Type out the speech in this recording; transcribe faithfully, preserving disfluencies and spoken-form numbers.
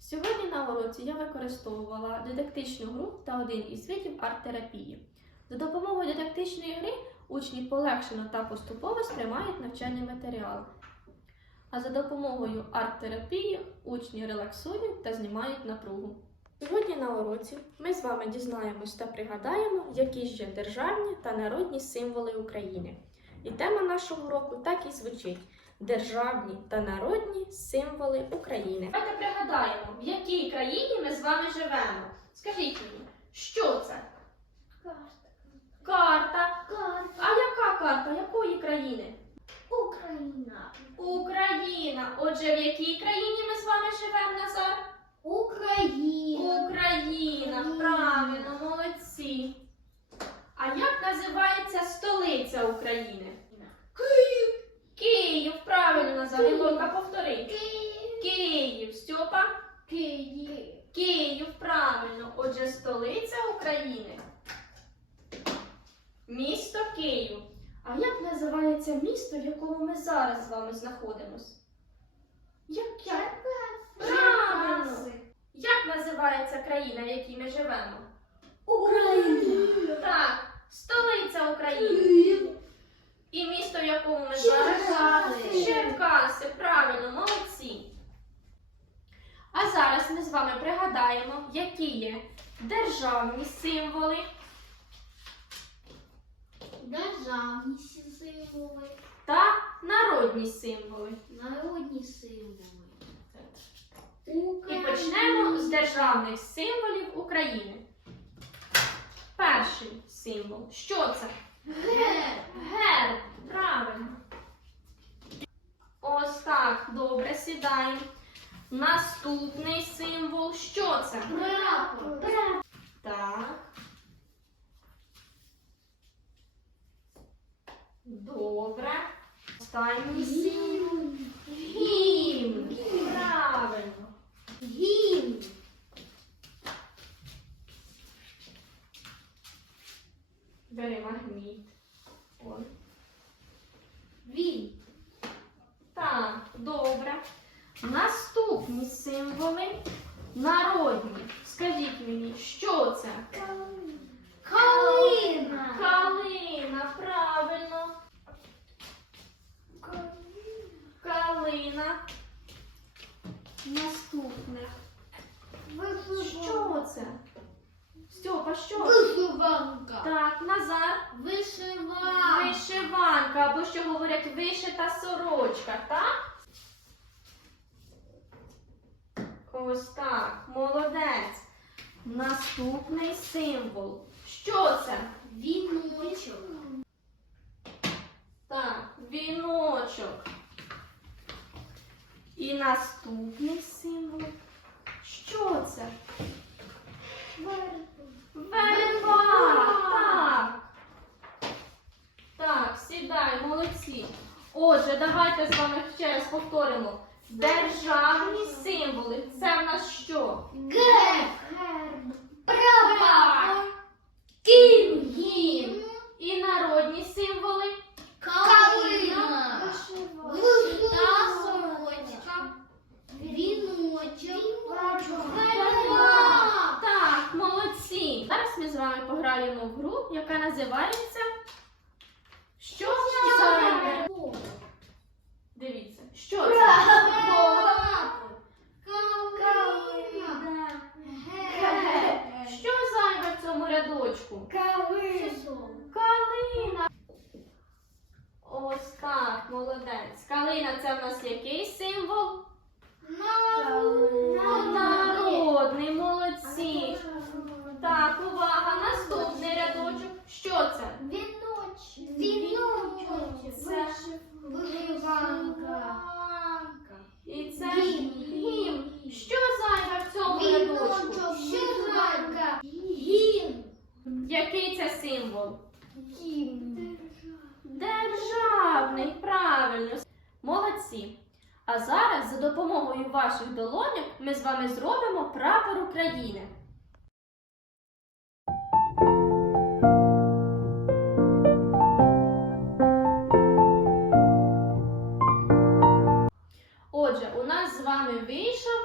Сьогодні на уроці я використовувала дидактичну гру та один із видів арт-терапії. За допомогою дидактичної гри учні полегшено та поступово сприймають навчальний матеріал. А за допомогою арт-терапії учні релаксують та знімають напругу. Сьогодні на уроці ми з вами дізнаємось та пригадаємо, які ж є державні та народні символи України. І тема нашого уроку так і звучить – державні та народні символи України. Давайте пригадаємо, в якій країні ми з вами живемо. Скажіть мені, що це? Карта. Карта. Карта. А яка карта? Якої країни? Україна. Україна. Отже, в якій країні ми з вами живемо, Назар? Україна. Україна. Правильно, молодці. А як називається столиця України? Київ. Київ. Правильно, Назар. Київ. Ілонка, повтори. Київ. Київ. Стьопа? Київ. Київ. Правильно. Отже, столиця України. Місто Київ. А як називається місто, в якому ми зараз з вами знаходимося? Яке? Правильно. Як називається країна, в якій ми живемо? Україна. Так, столиця України. Київ. І місто, в якому ми зараз? Черкаси. Черкаси. Правильно, молодці. А зараз ми з вами пригадаємо, які є державні символи. Державні символи. Та народні символи. Народні символи. І почнемо з державних символів України. Перший символ. Що це? Герб. Герб. Правильно. Ось так. Добре, сідаємо. Наступний символ. Що це? Прапор. Так. Добре. Останній символ. Гімн. Правильно. Гімн. Бери магніт. Ой. Він. Так, добре. Наступні символи народні. Скажіть мені, що це? Калина. Калина, правильно. Калина. Наступне. Що це? Стьопа, що? Вишиванка. Так, Назар. Вишиванка. Вишиванка, або що говорять, вишита сорочка, так? Ось так, молодець. Наступний символ. Що це? Віночок. Так, віночок. І наступний символ. Що це? Верба. Так. Так, сідай, молодці. Отже, давайте з вами ще раз повторимо. Державні символи. Це в нас що? Герб. Прапор. Кінь. Гімн. І народні символи. Калина. Вишита сорочка. Віночок. Верба. Так, молодці. Зараз ми з вами пограємо в гру, яка називається Що зайве? Дивіться, що це? Калина. Що зайве в цьому рядочку? Калина. Ось так, молодець. Калина – це в нас який символ? Народний, молодці. Так, увага, наступний рядочок. Що це? Це Вишиванка. І це Гімн. гімн. Що зайве в цьому рядочку? Вишиванка. Гімн. Який це символ? Гімн. Державний, правильно. Молодці. А зараз за допомогою ваших долоньок ми з вами зробимо прапор України. Отже, у нас з вами вийшов